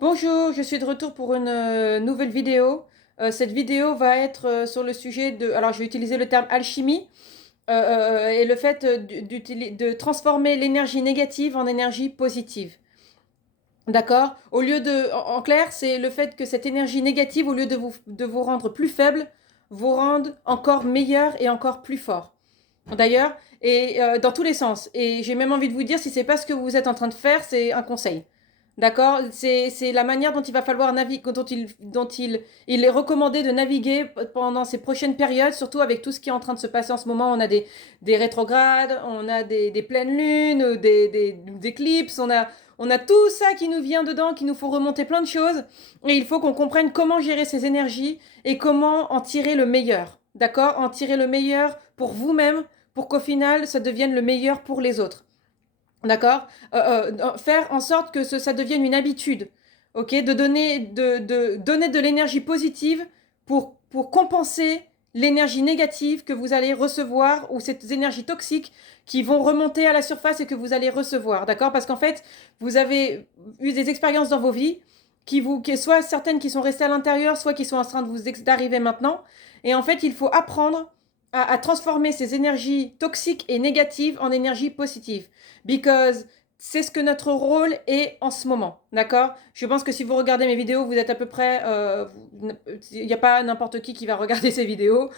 Bonjour, je suis de retour pour une nouvelle vidéo. Cette vidéo va être sur le sujet de... Alors, je vais utiliser le terme alchimie et le fait de transformer l'énergie négative en énergie positive. D'accord? Au lieu de... En clair, c'est le fait que cette énergie négative, au lieu de vous rendre plus faible, vous rende encore meilleur et encore plus fort. D'ailleurs, et dans tous les sens. Et j'ai même envie de vous dire, si c'est pas ce que vous êtes en train de faire, c'est un conseil. D'accord? C'est la manière dont il va falloir naviguer, il est recommandé de naviguer pendant ces prochaines périodes, surtout avec tout ce qui est en train de se passer en ce moment. On a des rétrogrades, on a des pleines lunes, des éclipses, on a tout ça qui nous vient dedans, qui nous faut remonter plein de choses. Et il faut qu'on comprenne comment gérer ces énergies et comment en tirer le meilleur. D'accord? En tirer le meilleur pour vous-même, pour qu'au final, ça devienne le meilleur pour les autres. D'accord? Faire en sorte que ça devienne une habitude. Ok? De donner de l'énergie positive pour compenser l'énergie négative que vous allez recevoir ou ces énergies toxiques qui vont remonter à la surface et que vous allez recevoir. D'accord? Parce qu'en fait, vous avez eu des expériences dans vos vies soit certaines qui sont restées à l'intérieur, soit qui sont en train d'arriver maintenant. Et en fait, il faut apprendre à transformer ces énergies toxiques et négatives en énergie positive. Because c'est ce que notre rôle est en ce moment, d'accord? Je pense que si vous regardez mes vidéos, vous êtes à peu près... Il n'y a pas n'importe qui va regarder ces vidéos.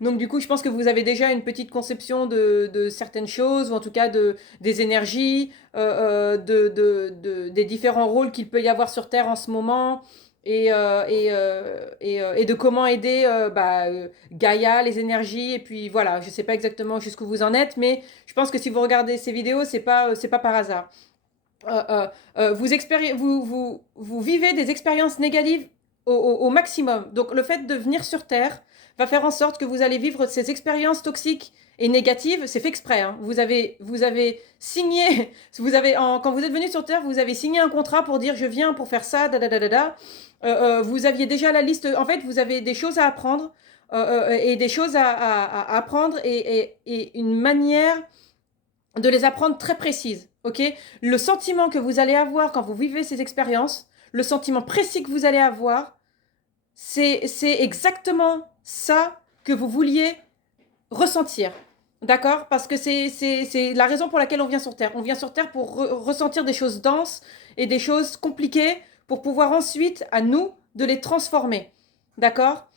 Donc du coup, je pense que vous avez déjà une petite conception de certaines choses, ou en tout cas des énergies, des différents rôles qu'il peut y avoir sur Terre en ce moment. Et de comment aider Gaïa, les énergies, et puis voilà, je sais pas exactement jusqu'où vous en êtes, mais je pense que si vous regardez ces vidéos, c'est pas par hasard. Vous vivez des expériences négatives au maximum. Donc le fait de venir sur Terre va faire en sorte que vous allez vivre ces expériences toxiques et négatives. C'est fait exprès, hein. Vous avez signé, quand vous êtes venu sur Terre, vous avez signé un contrat pour dire je viens pour faire ça, da da da da da. Vous aviez déjà la liste. En fait, vous avez des choses à apprendre et des choses à apprendre et une manière de les apprendre très précises. Ok? Le sentiment que vous allez avoir quand vous vivez ces expériences, le sentiment précis que vous allez avoir, c'est exactement ça que vous vouliez ressentir. D'accord? Parce que c'est la raison pour laquelle on vient sur Terre. On vient sur Terre pour ressentir des choses denses et des choses compliquées pour pouvoir ensuite, à nous, de les transformer. D'accord?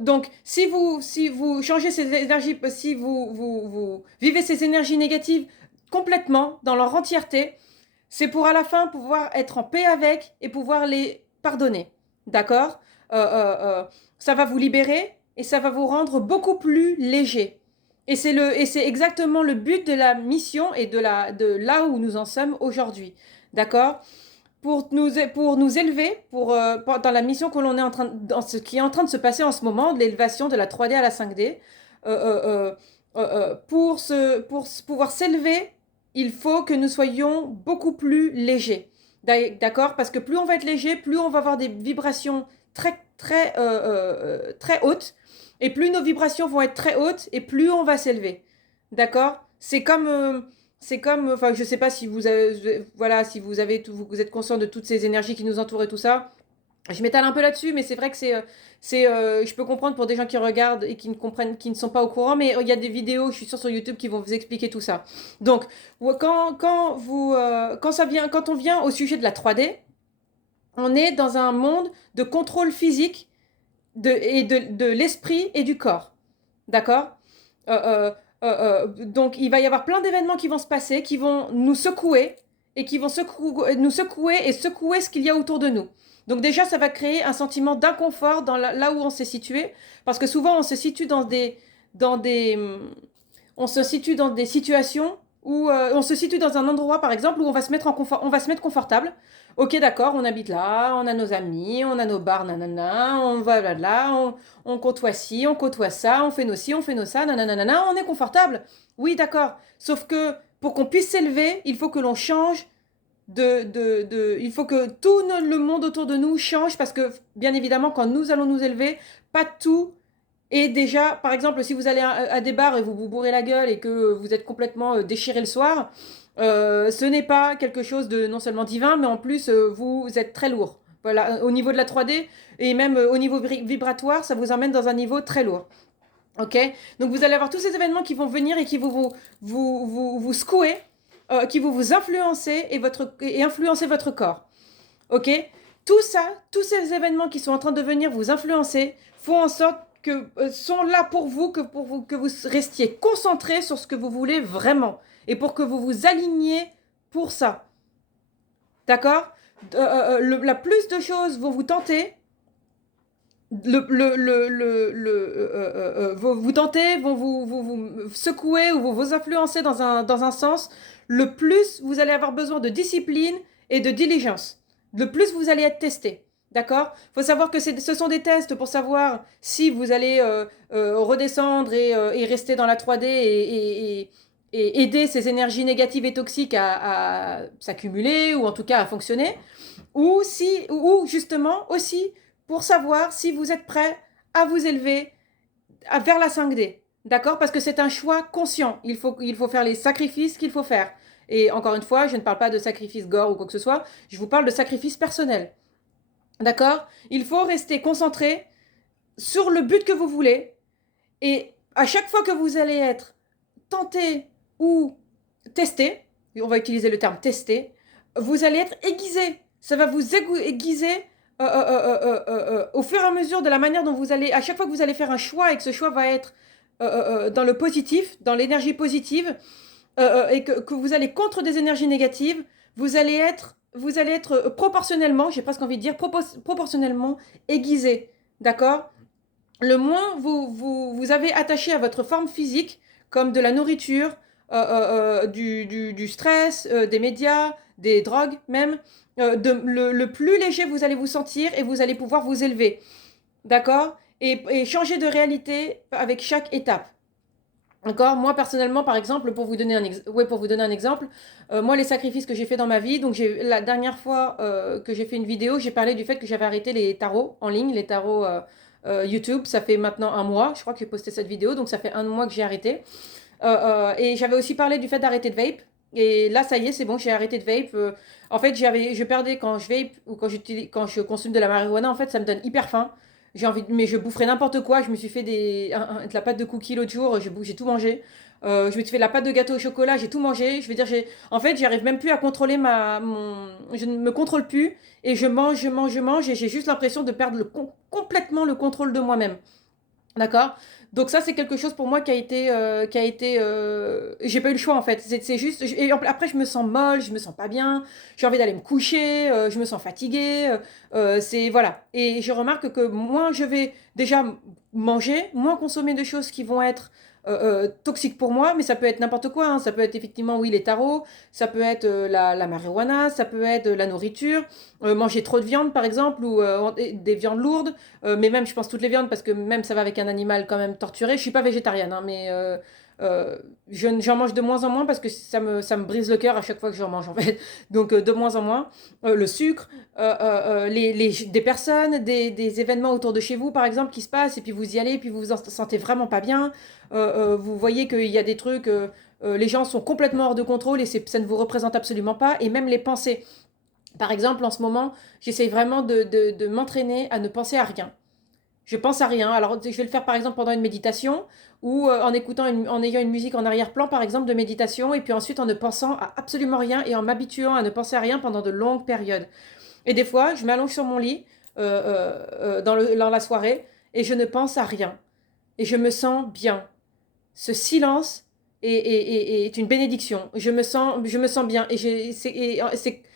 Donc, si vous changez ces énergies, si vous vivez ces énergies négatives complètement, dans leur entièreté, c'est pour à la fin pouvoir être en paix avec et pouvoir les pardonner. D'accord? Ça va vous libérer et ça va vous rendre beaucoup plus léger. Et c'est exactement le but de la mission et de là où nous en sommes aujourd'hui. D'accord? Pour nous élever, dans la mission que l'on est dans ce qui est en train de se passer en ce moment, de l'élévation de la 3D à la 5D, pour pouvoir s'élever, il faut que nous soyons beaucoup plus légers. D'accord? Parce que plus on va être léger, plus on va avoir des vibrations très, très, très hautes. Et plus nos vibrations vont être très hautes, et plus on va s'élever. D'accord? C'est comme, enfin, je sais pas si vous avez, voilà, si vous avez, vous êtes conscient de toutes ces énergies qui nous entourent et tout ça. Je m'étale un peu là-dessus, mais c'est vrai que je peux comprendre pour des gens qui regardent et qui ne comprennent, qui ne sont pas au courant, mais il y a des vidéos, je suis sûre sur YouTube, qui vont vous expliquer tout ça. Donc, quand on vient au sujet de la 3D, on est dans un monde de contrôle physique de l'esprit et du corps. D'accord? Donc, il va y avoir plein d'événements qui vont se passer, qui vont nous secouer et qui vont nous secouer et secouer ce qu'il y a autour de nous. Donc déjà, ça va créer un sentiment d'inconfort là où on s'est situé, parce que souvent on se situe dans des, on se situe dans des situations où on se situe dans un endroit, par exemple, où on va se mettre en confort, on va se mettre confortable. Ok, d'accord, on habite là, on a nos amis, on a nos bars, nanana, on va là, on côtoie ci, on côtoie ça, on fait nos ci, on fait nos ça, nanana, on est confortable. Oui, d'accord. Sauf que pour qu'on puisse s'élever, il faut que l'on change il faut que tout le monde autour de nous change parce que, bien évidemment, quand nous allons nous élever, pas tout est déjà, par exemple, si vous allez à des bars et vous vous bourrez la gueule et que vous êtes complètement déchiré le soir, Ce n'est pas quelque chose de non seulement divin, mais en plus, vous êtes très lourd. Voilà, au niveau de la 3D et même au niveau vibratoire, ça vous emmène dans un niveau très lourd. Ok? Donc vous allez avoir tous ces événements qui vont venir et qui vont vous secouer, qui vont vous influencer et influencer votre corps. Ok? Tout ça, tous ces événements qui sont en train de venir vous influencer, font en sorte que sont là que vous restiez concentré sur ce que vous voulez vraiment et pour que vous vous aligniez pour ça. D'accord? La plus de choses vont vous tenter, vous tenter, vont vous secouer ou vous influencer dans un sens, le plus vous allez avoir besoin de discipline et de diligence. Le plus vous allez être testé. D'accord? Il faut savoir que ce sont des tests pour savoir si vous allez redescendre et rester dans la 3D et aider ces énergies négatives et toxiques à s'accumuler ou en tout cas à fonctionner. Ou justement aussi pour savoir si vous êtes prêt à vous élever vers la 5D. D'accord? Parce que c'est un choix conscient. Il faut faire les sacrifices qu'il faut faire. Et encore une fois, je ne parle pas de sacrifice gore ou quoi que ce soit. Je vous parle de sacrifice personnel. D'accord? Il faut rester concentré sur le but que vous voulez. Et à chaque fois que vous allez être tenté ou testé, on va utiliser le terme testé, vous allez être aiguisé. Ça va vous aiguiser au fur et à mesure de la manière dont vous allez, à chaque fois que vous allez faire un choix et que ce choix va être dans le positif, dans l'énergie positive, et que vous allez contre des énergies négatives, vous allez être proportionnellement, j'ai presque envie de dire, proportionnellement aiguisé. D'accord? Le moins vous avez attaché à votre forme physique, comme de la nourriture, du stress, des médias, des drogues même, le plus léger vous allez vous sentir et vous allez pouvoir vous élever. D'accord? Et changer de réalité avec chaque étape. D'accord? Moi, personnellement, par exemple, pour vous donner un exemple, moi, les sacrifices que j'ai fait dans ma vie, donc la dernière fois que j'ai fait une vidéo, j'ai parlé du fait que j'avais arrêté les tarots en ligne, les tarots YouTube. Ça fait maintenant un mois, je crois que j'ai posté cette vidéo, donc ça fait un mois que j'ai arrêté. Et j'avais aussi parlé du fait d'arrêter de vape. Et là, ça y est, c'est bon, j'ai arrêté de vape. En fait, je perdais quand je vape ou quand je consomme de la marijuana, en fait, ça me donne hyper faim. Mais je boufferais n'importe quoi. Je me suis fait de la pâte de cookies l'autre jour, j'ai tout mangé. Je me suis fait de la pâte de gâteau au chocolat, j'ai tout mangé. Je veux dire, en fait, j'arrive même plus à contrôler je ne me contrôle plus et je mange et j'ai juste l'impression de perdre complètement le contrôle de moi-même. D'accord? Donc ça, c'est quelque chose pour moi j'ai pas eu le choix en fait. C'est juste, après je me sens molle, je me sens pas bien, j'ai envie d'aller me coucher, je me sens fatiguée, voilà. Et je remarque que moins je vais déjà manger, moins consommer de choses qui vont être toxiques pour moi, mais ça peut être n'importe quoi, hein. Ça peut être effectivement, oui, les tarots, ça peut être la marijuana, ça peut être la nourriture, manger trop de viande par exemple, ou des viandes lourdes. Mais même, je pense toutes les viandes, parce que même ça va avec un animal quand même torturé. Je suis pas végétarienne, hein, mais j'en mange de moins en moins parce que ça me brise le cœur à chaque fois que j'en mange, en fait. Donc, de moins en moins. Le sucre, des personnes, des événements autour de chez vous, par exemple, qui se passent, et puis vous y allez, et puis vous vous en sentez vraiment pas bien. Vous voyez qu'il y a des trucs, les gens sont complètement hors de contrôle et ça ne vous représente absolument pas. Et même les pensées. Par exemple, en ce moment, j'essaye vraiment de m'entraîner à ne penser à rien. Je pense à rien. Alors, je vais le faire par exemple pendant une méditation ou en ayant une musique en arrière-plan, par exemple, de méditation, et puis ensuite en ne pensant à absolument rien et en m'habituant à ne penser à rien pendant de longues périodes. Et des fois, je m'allonge sur mon lit dans la soirée et je ne pense à rien. Et je me sens bien. Ce silence est une bénédiction. Je me sens bien.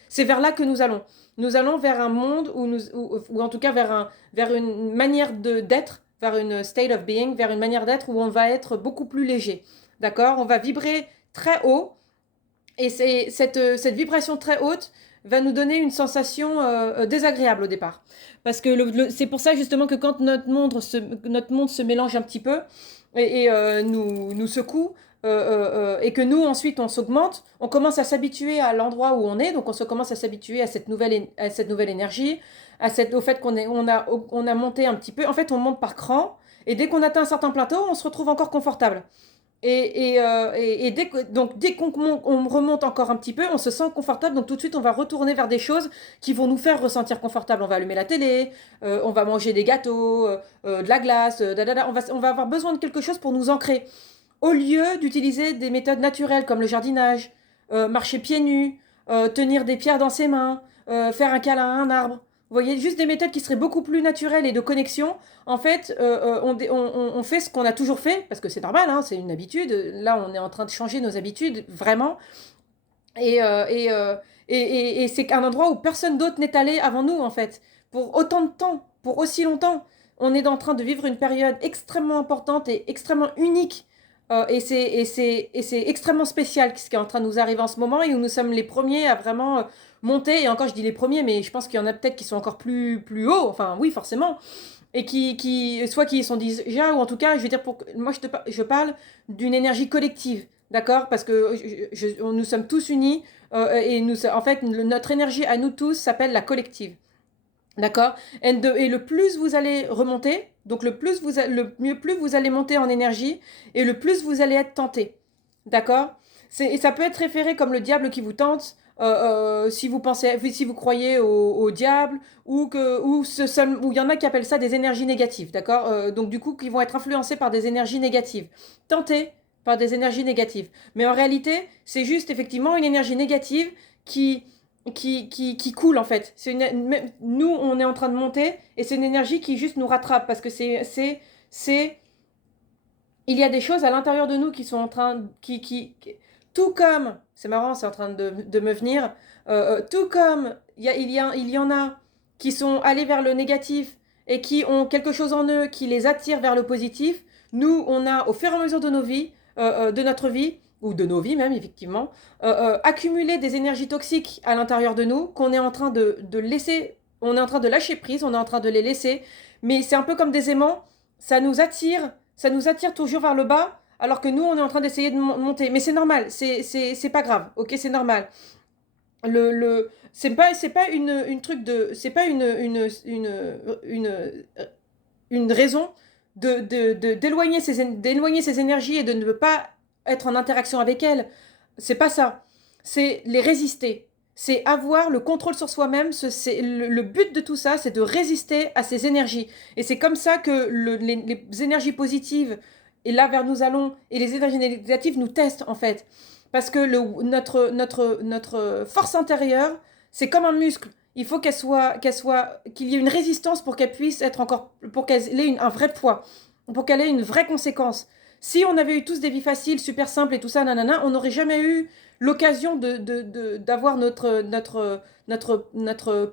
C'est vers là que nous allons. Nous allons vers un monde ou en tout cas vers une manière d'être, vers une state of being, vers une manière d'être où on va être beaucoup plus léger. D'accord? On va vibrer très haut et cette vibration très haute va nous donner une sensation désagréable au départ. Parce que c'est pour ça justement que quand notre monde se mélange un petit peu et nous secoue, et que nous ensuite on s'augmente, on commence à s'habituer à l'endroit où on est, donc commence à s'habituer à cette nouvelle énergie, au fait on a monté un petit peu, en fait on monte par cran, et dès qu'on atteint un certain plateau, on se retrouve encore confortable. Donc, dès on remonte encore un petit peu, on se sent confortable. Donc, tout de suite, on va retourner vers des choses qui vont nous faire ressentir confortable. On va allumer la télé, on va manger des gâteaux, de la glace, on va avoir besoin de quelque chose pour nous ancrer. Au lieu d'utiliser des méthodes naturelles comme le jardinage, marcher pieds nus, tenir des pierres dans ses mains, faire un câlin à un arbre. Vous voyez, juste des méthodes qui seraient beaucoup plus naturelles et de connexion. En fait, on fait ce qu'on a toujours fait, parce que c'est normal, hein, c'est une habitude. Là, on est en train de changer nos habitudes, vraiment. Et, euh, et, euh, et c'est un endroit où personne d'autre n'est allé avant nous, en fait. Pour autant de temps, pour aussi longtemps. On est en train de vivre une période extrêmement importante et extrêmement unique. Et c'est extrêmement spécial ce qui est en train de nous arriver en ce moment et où nous sommes les premiers à vraiment monter. Et encore, je dis les premiers, mais je pense qu'il y en a peut-être qui sont encore plus hauts. Enfin, oui, forcément. Et soit qui y sont déjà, ou en tout cas, je veux dire, moi, je parle d'une énergie collective. D'accord? Parce que nous sommes tous unis en fait, notre énergie à nous tous s'appelle la collective. D'accord? Et le plus vous allez remonter, donc le mieux plus vous allez monter en énergie, et le plus vous allez être tenté. D'accord? Et ça peut être référé comme le diable qui vous tente, si vous croyez au diable, ou il y en a qui appellent ça des énergies négatives. D'accord? Donc du coup, qui vont être influencés par des énergies négatives. Tentés par des énergies négatives. Mais en réalité, c'est juste effectivement une énergie négative qui qui coule en fait. Nous, on est en train de monter et c'est une énergie qui juste nous rattrape parce que c'est, il y a des choses à l'intérieur de nous qui sont en train, tout comme, c'est marrant, c'est en train de me venir, tout comme il y en a qui sont allés vers le négatif et qui ont quelque chose en eux qui les attire vers le positif, nous, on a au fur et à mesure de nos vies, de notre vie, ou de nos vies même, effectivement, accumulé des énergies toxiques à l'intérieur de nous qu'on est en train de laisser, on est en train de lâcher prise, on est en train de les laisser, mais c'est un peu comme des aimants, ça nous attire toujours vers le bas, alors que nous, on est en train d'essayer de monter. Mais c'est normal, c'est pas grave, ok, c'est normal. C'est pas une truc de, c'est pas une raison d'éloigner ces énergies et de ne pas être en interaction avec elles. C'est pas ça. C'est les résister. C'est avoir le contrôle sur soi-même. Le but de tout ça, c'est de résister à ces énergies. Et c'est comme ça que les énergies positives, et là vers nous allons, et les énergies négatives nous testent en fait. Parce que notre force intérieure, c'est comme un muscle. Il faut qu'il y ait une résistance pour qu'elle puisse être encore, pour qu'elle ait un vrai poids, pour qu'elle ait une vraie conséquence. Si on avait eu tous des vies faciles, super simples et tout ça, nanana, on n'aurait jamais eu l'occasion d'avoir notre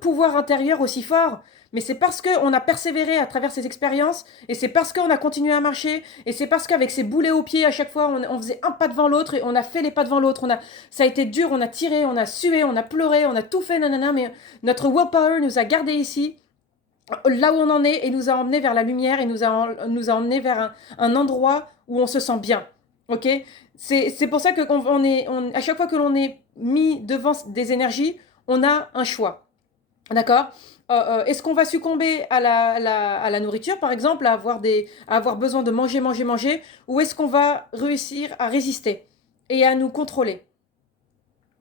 pouvoir intérieur aussi fort. Mais c'est parce qu'on a persévéré à travers ces expériences, et c'est parce qu'on a continué à marcher, et c'est parce qu'avec ces boulets aux pieds, à chaque fois, on faisait un pas devant l'autre, et on a fait les pas devant l'autre. Ça a été dur, on a tiré, on a sué, on a pleuré, on a tout fait, nanana, mais notre willpower nous a gardés ici, là où on en est, et nous a emmenés vers la lumière, et nous a emmenés vers un endroit où on se sent bien. Ok? C'est pour ça que à chaque fois que l'on est mis devant des énergies, on a un choix. D'accord? Est-ce qu'on va succomber à la nourriture, par exemple, à avoir besoin de manger, manger, manger, ou est-ce qu'on va réussir à résister et à nous contrôler?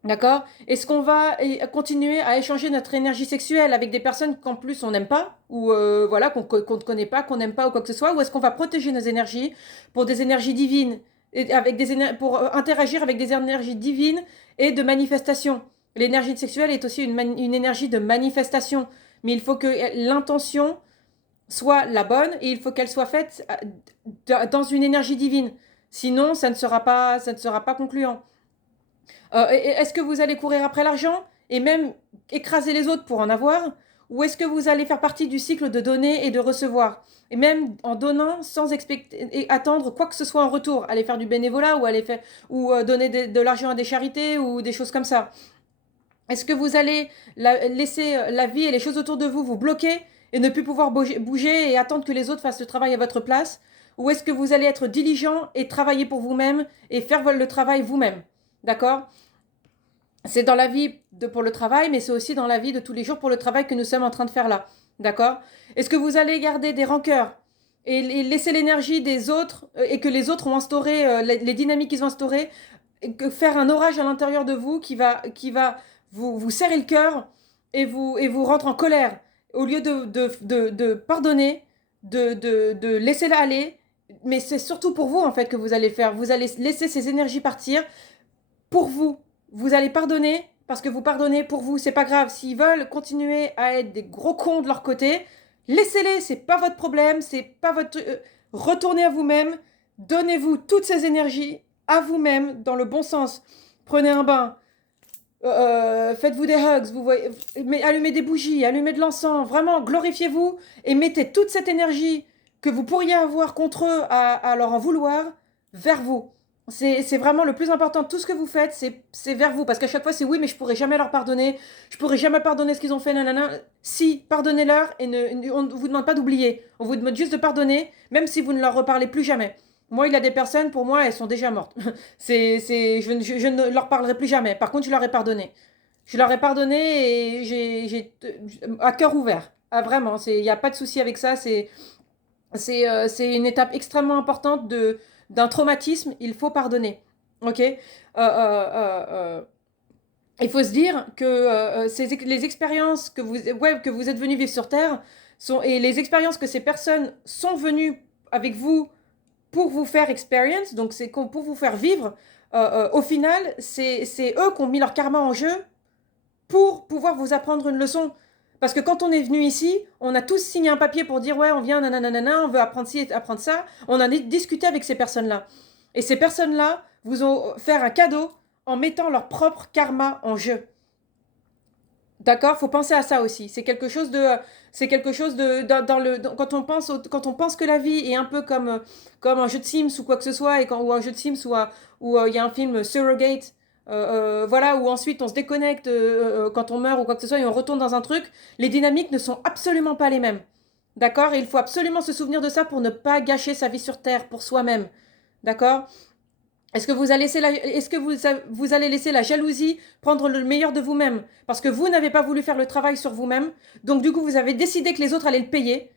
D'accord? Est-ce qu'on va continuer à échanger notre énergie sexuelle avec des personnes qu'en plus on n'aime pas, ou voilà, qu'on ne connaît pas, qu'on n'aime pas, ou quoi que ce soit, ou est-ce qu'on va protéger nos énergies pour des énergies divines, pour interagir avec des énergies divines et de manifestation? L'énergie sexuelle est aussi une énergie de manifestation, mais il faut que l'intention soit la bonne et il faut qu'elle soit faite dans une énergie divine. Sinon, ça ne sera pas concluant. Est-ce que vous allez courir après l'argent et même écraser les autres pour en avoir? Ou est-ce que vous allez faire partie du cycle de donner et de recevoir? Et même en donnant sans attendre quoi que ce soit en retour. Aller faire du bénévolat ou donner de l'argent à des charités ou des choses comme ça. Est-ce que vous allez laisser la vie et les choses autour de vous vous bloquer et ne plus pouvoir bouger et attendre que les autres fassent le travail à votre place? Ou est-ce que vous allez être diligent et travailler pour vous-même et faire le travail vous-même? D'accord? C'est dans la vie pour le travail, mais c'est aussi dans la vie de tous les jours pour le travail que nous sommes en train de faire là. D'accord? Est-ce que vous allez garder des rancœurs? et laisser l'énergie des autres et que les autres ont instauré, les dynamiques qu'ils ont instaurées, et que faire un orage à l'intérieur de vous qui va vous serrer le cœur et vous rendre en colère. Au lieu de pardonner, de laisser aller, mais c'est surtout pour vous en fait que vous allez le faire. Vous allez laisser ces énergies partir pour vous. Vous allez pardonner parce que vous pardonnez pour vous. C'est pas grave. S'ils veulent continuer à être des gros cons de leur côté, laissez-les. C'est pas votre problème. C'est pas votre. Retournez à vous-même. Donnez-vous toutes ces énergies à vous-même dans le bon sens. Prenez un bain. Faites-vous des hugs. Vous voyez, allumez des bougies. Allumez de l'encens. Vraiment, glorifiez-vous et mettez toute cette énergie que vous pourriez avoir contre eux à leur en vouloir vers vous. C'est vraiment le plus important. Tout ce que vous faites, c'est vers vous. Parce qu'à chaque fois, c'est oui, mais je pourrais jamais leur pardonner. Je pourrais jamais pardonner ce qu'ils ont fait, nanana. Si, pardonnez-leur et on ne vous demande pas d'oublier. On vous demande juste de pardonner, même si vous ne leur reparlez plus jamais. Moi, il y a des personnes, pour moi, elles sont déjà mortes. Je ne leur parlerai plus jamais. Par contre, je leur ai pardonné. Je leur ai pardonné et à cœur ouvert. Ah, vraiment, il n'y a pas de souci avec ça. C'est une étape extrêmement importante d'un traumatisme. Il faut pardonner. Ok. Il faut se dire que les expériences que vous êtes venu vivre sur Terre et les expériences que ces personnes sont venues avec vous pour vous faire experience, donc c'est pour vous faire vivre, au final, c'est eux qui ont mis leur karma en jeu pour pouvoir vous apprendre une leçon. Parce que quand on est venu ici, on a tous signé un papier pour dire ouais, on vient, nanana, on veut apprendre ci, apprendre ça. On a discuté avec ces personnes-là. Et ces personnes-là vous ont fait un cadeau en mettant leur propre karma en jeu. D'accord? Faut penser à ça aussi. Quand on pense que la vie est un peu comme un jeu de Sims ou quoi que ce soit, ou un jeu de Sims où il y a un film Surrogate, voilà, où ensuite on se déconnecte quand on meurt ou quoi que ce soit et on retourne dans un truc, les dynamiques ne sont absolument pas les mêmes. D'accord? Et il faut absolument se souvenir de ça pour ne pas gâcher sa vie sur Terre pour soi-même. D'accord? Est-ce que vous allez laisser la jalousie prendre le meilleur de vous-même? Parce que vous n'avez pas voulu faire le travail sur vous-même. Donc, du coup, vous avez décidé que les autres allaient le payer.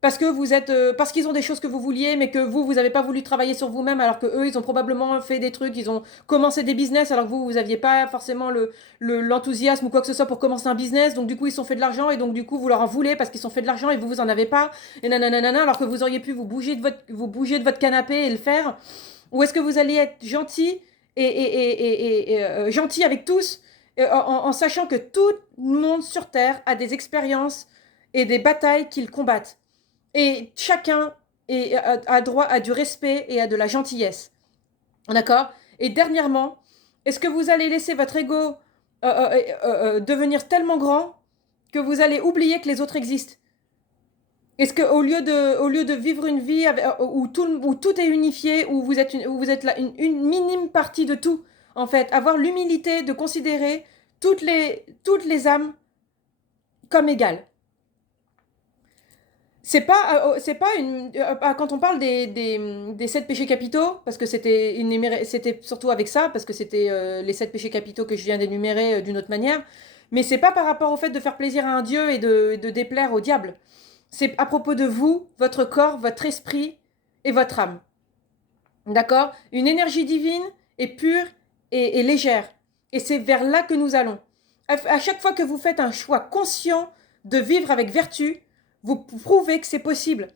Parce qu'ils ont des choses que vous vouliez, mais que vous n'avez pas voulu travailler sur vous-même, alors que eux, ils ont probablement fait des trucs, ils ont commencé des business, alors que vous n'aviez pas forcément l'enthousiasme ou quoi que ce soit pour commencer un business. Donc, du coup, ils se sont fait de l'argent, et donc, du coup, vous leur en voulez parce qu'ils se sont fait de l'argent et vous en avez pas. Et nanana, alors que vous auriez pu vous bouger de votre canapé et le faire. Ou est-ce que vous allez être gentil gentil avec tous, en sachant que tout le monde sur Terre a des expériences et des batailles qu'ils combattent. Et chacun a droit à du respect et à de la gentillesse. D'accord? Et dernièrement, est-ce que vous allez laisser votre ego devenir tellement grand que vous allez oublier que les autres existent? Est-ce que au lieu de vivre une vie où tout est unifié, où vous êtes une minime partie de tout, en fait, avoir l'humilité de considérer toutes les âmes comme égales. C'est pas quand on parle des sept péchés capitaux, parce que c'était surtout avec ça, parce que c'était les sept péchés capitaux que je viens d'énumérer d'une autre manière, mais c'est pas par rapport au fait de faire plaisir à un dieu et de déplaire au diable. C'est à propos de vous, votre corps, votre esprit et votre âme. D'accord? Une énergie divine est pure et légère. Et c'est vers là que nous allons. À chaque fois que vous faites un choix conscient de vivre avec vertu, vous prouvez que c'est possible.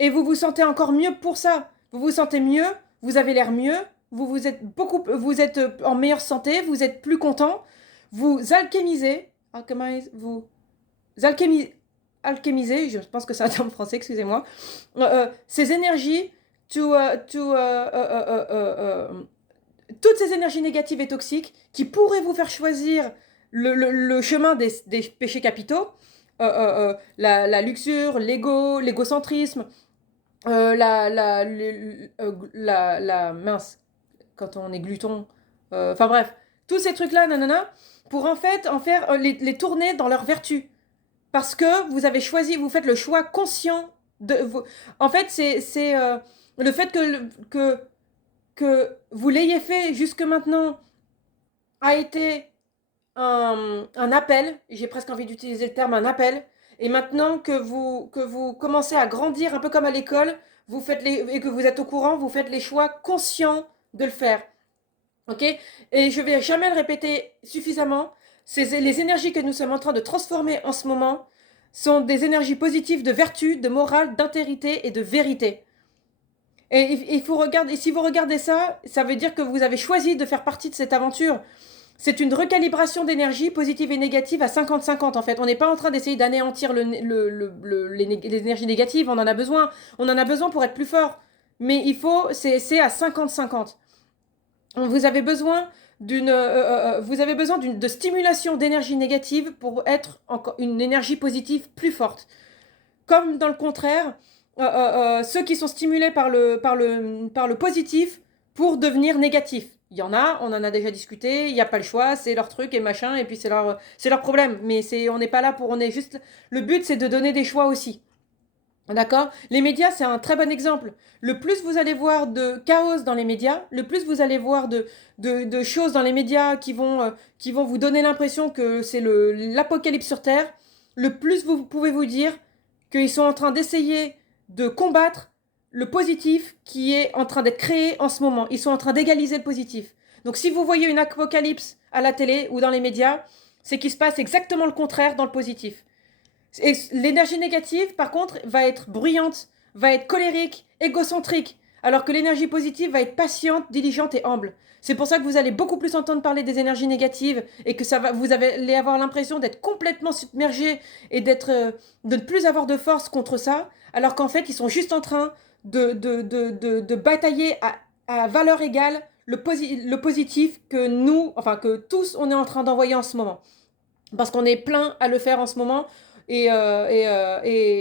Et vous vous sentez encore mieux pour ça. Vous vous sentez mieux, vous avez l'air mieux, vous êtes en meilleure santé, vous êtes plus content, vous alchimisez, je pense que c'est un terme français, excusez-moi, ces énergies, toutes ces énergies négatives et toxiques qui pourraient vous faire choisir le chemin des péchés capitaux, la luxure, l'égocentrisme, mince, quand on est gluton, enfin bref, tous ces trucs-là, nanana, pour en fait en faire les tourner dans leur vertu. Parce que vous avez choisi, vous faites le choix conscient de vous. En fait, c'est le fait que vous l'ayez fait jusque maintenant a été un appel. J'ai presque envie d'utiliser le terme un appel. Et maintenant que vous commencez à grandir un peu comme à l'école, et que vous êtes au courant, vous faites les choix conscients de le faire. Ok? Et je vais jamais le répéter suffisamment. Les énergies que nous sommes en train de transformer en ce moment sont des énergies positives de vertu, de morale, d'intégrité et de vérité. Et il faut regarder, si vous regardez ça, ça veut dire que vous avez choisi de faire partie de cette aventure. C'est une recalibration d'énergie positive et négative à 50-50 en fait. On n'est pas en train d'essayer d'anéantir les énergies négatives, on en a besoin. On en a besoin pour être plus fort. Mais c'est à 50-50. Vous avez besoin de stimulation d'énergie négative pour être encore une énergie positive plus forte. Comme dans le contraire, ceux qui sont stimulés par le positif pour devenir négatifs. Il y en a, on en a déjà discuté, il n'y a pas le choix, c'est leur truc et machin, et puis c'est leur problème. Mais on n'est pas là pour, on est juste, le but c'est de donner des choix aussi. D'accord? Les médias, c'est un très bon exemple. Le plus vous allez voir de chaos dans les médias, le plus vous allez voir de choses dans les médias qui vont vous donner l'impression que c'est l'apocalypse sur Terre, le plus vous pouvez vous dire qu'ils sont en train d'essayer de combattre le positif qui est en train d'être créé en ce moment. Ils sont en train d'égaliser le positif. Donc si vous voyez une apocalypse à la télé ou dans les médias, c'est qu'il se passe exactement le contraire dans le positif. Et l'énergie négative, par contre, va être bruyante, va être colérique, égocentrique, alors que l'énergie positive va être patiente, diligente et humble. C'est pour ça que vous allez beaucoup plus entendre parler des énergies négatives et que vous allez avoir l'impression d'être complètement submergé et de ne plus avoir de force contre ça, alors qu'en fait, ils sont juste en train de batailler à valeur égale le positif que nous, enfin que tous, on est en train d'envoyer en ce moment. Parce qu'on est plein à le faire en ce moment et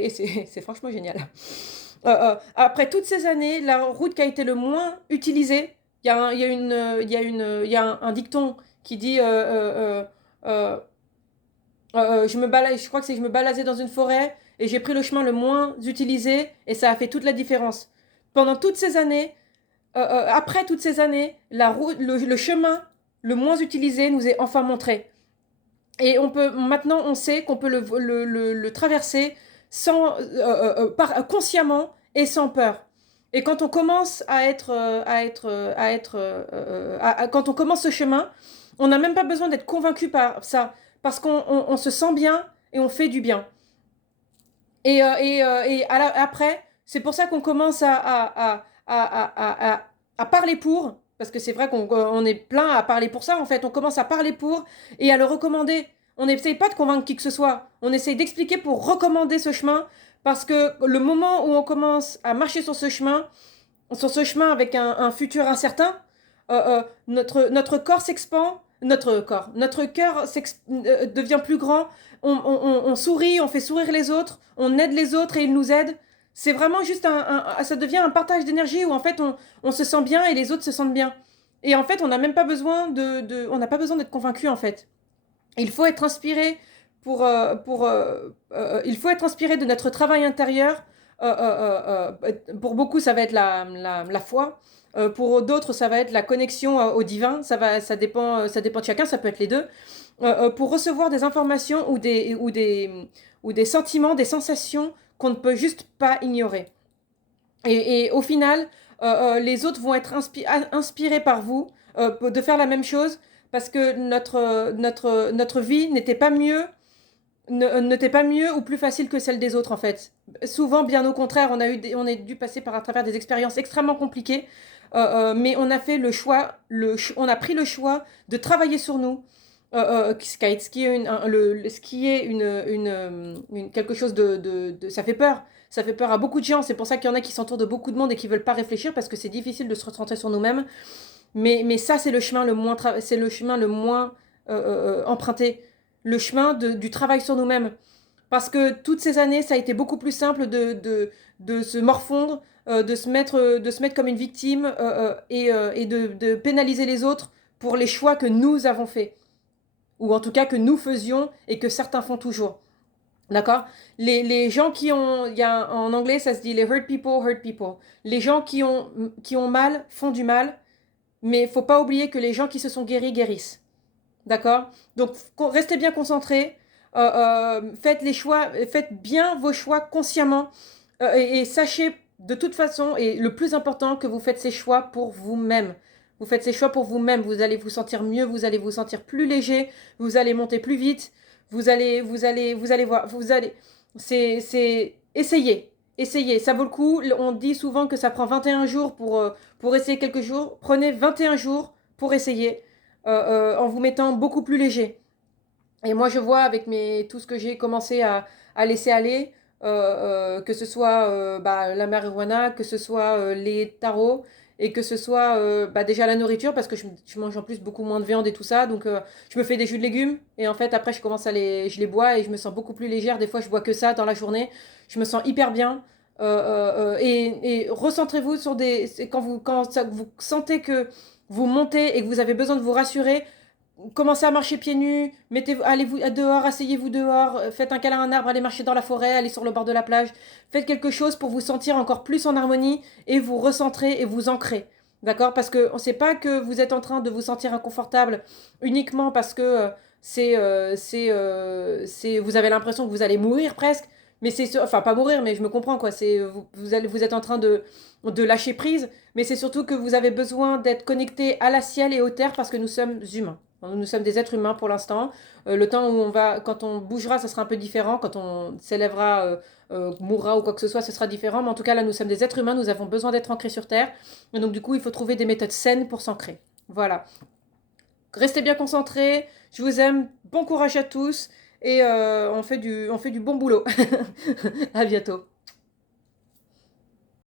c'est franchement génial. Après toutes ces années, la route qui a été le moins utilisée, il y a un dicton qui dit je crois que c'est que je me baladais dans une forêt et j'ai pris le chemin le moins utilisé et ça a fait toute la différence. Pendant toutes ces années, après toutes ces années, le chemin le moins utilisé nous est enfin montré. Et maintenant, on sait qu'on peut le traverser consciemment et sans peur. Et quand on commence quand on commence ce chemin, on n'a même pas besoin d'être convaincu par ça, parce qu'on se sent bien et on fait du bien. Après, c'est pour ça qu'on commence à parler pour, parce que c'est vrai qu'on est plein à parler pour ça, en fait. On commence à parler pour et à le recommander. On n'essaye pas de convaincre qui que ce soit. On essaye d'expliquer pour recommander ce chemin, parce que le moment où on commence à marcher sur ce chemin avec un futur incertain, notre corps s'expand, notre cœur devient plus grand, on sourit, on fait sourire les autres, on aide les autres et ils nous aident. C'est vraiment juste ça devient un partage d'énergie où en fait on se sent bien et les autres se sentent bien. Et en fait, on n'a même pas besoin on n'a pas besoin d'être convaincu en fait. Il faut être inspiré il faut être inspiré de notre travail intérieur. Pour beaucoup, ça va être la foi. Pour d'autres, ça va être la connexion au divin. Ça dépend de chacun. Ça peut être les deux. Pour recevoir des informations ou des sentiments, des sensations qu'on ne peut juste pas ignorer. Et au final, les autres vont être inspirés par vous de faire la même chose parce que notre vie n'était pas mieux n'était pas mieux ou plus facile que celle des autres en fait. Souvent, bien au contraire, on a dû passer à travers des expériences extrêmement compliquées, mais on a fait on a pris le choix de travailler sur nous, ce qui est, quelque chose ça fait peur. Ça fait peur à beaucoup de gens. C'est pour ça qu'il y en a qui s'entourent de beaucoup de monde et qui veulent pas réfléchir parce que c'est difficile de se recentrer sur nous-mêmes. Mais ça, c'est le chemin le moins emprunté. Le chemin du travail sur nous-mêmes. Parce que toutes ces années, ça a été beaucoup plus simple de se morfondre, de se mettre comme une victime et de pénaliser les autres pour les choix que nous avons faits. Ou en tout cas que nous faisions et que certains font toujours. D'accord? Les gens en anglais, ça se dit les hurt people. Les gens qui ont mal font du mal, mais il faut pas oublier que les gens qui se sont guéris guérissent. D'accord? Donc, restez bien concentrés. Faites les choix, faites bien vos choix consciemment et sachez de toute façon, et le plus important, que vous faites ces choix pour vous-même. Vous faites ces choix pour vous-même. Vous allez vous sentir mieux, vous allez vous sentir plus léger, vous allez monter plus vite, vous allez voir, essayez, essayez. Ça vaut le coup. On dit souvent que ça prend 21 jours pour essayer quelques jours. Prenez 21 jours pour essayer en vous mettant beaucoup plus léger. Et moi, je vois avec tout ce que j'ai commencé à laisser aller, que ce soit bah, la marijuana, que ce soit les tarots, et que ce soit bah, déjà la nourriture, parce que je mange en plus beaucoup moins de viande et tout ça. Donc, je me fais des jus de légumes, et en fait, après, je les bois, et je me sens beaucoup plus légère. Des fois, je bois que ça dans la journée. Je me sens hyper bien. Et recentrez-vous sur vous sentez que vous montez et que vous avez besoin de vous rassurer. Commencez à marcher pieds nus, allez-vous dehors, asseyez-vous dehors, faites un câlin à un arbre, allez marcher dans la forêt, allez sur le bord de la plage. Faites quelque chose pour vous sentir encore plus en harmonie et vous recentrer et vous ancrer. D'accord? Parce qu'on ne sait pas que vous êtes en train de vous sentir inconfortable uniquement parce que vous avez l'impression que vous allez mourir presque. Mais enfin pas mourir, mais je me comprends quoi. Vous êtes en train de lâcher prise, mais c'est surtout que vous avez besoin d'être connecté à la ciel et aux terres parce que nous sommes humains. Nous sommes des êtres humains pour l'instant. Le temps où quand on bougera, ça sera un peu différent. Quand on s'élèvera, mourra ou quoi que ce soit, ce sera différent. Mais en tout cas, là, nous sommes des êtres humains. Nous avons besoin d'être ancrés sur Terre. Et donc, du coup, il faut trouver des méthodes saines pour s'ancrer. Voilà. Restez bien concentrés. Je vous aime. Bon courage à tous. Et on fait du bon boulot. À bientôt.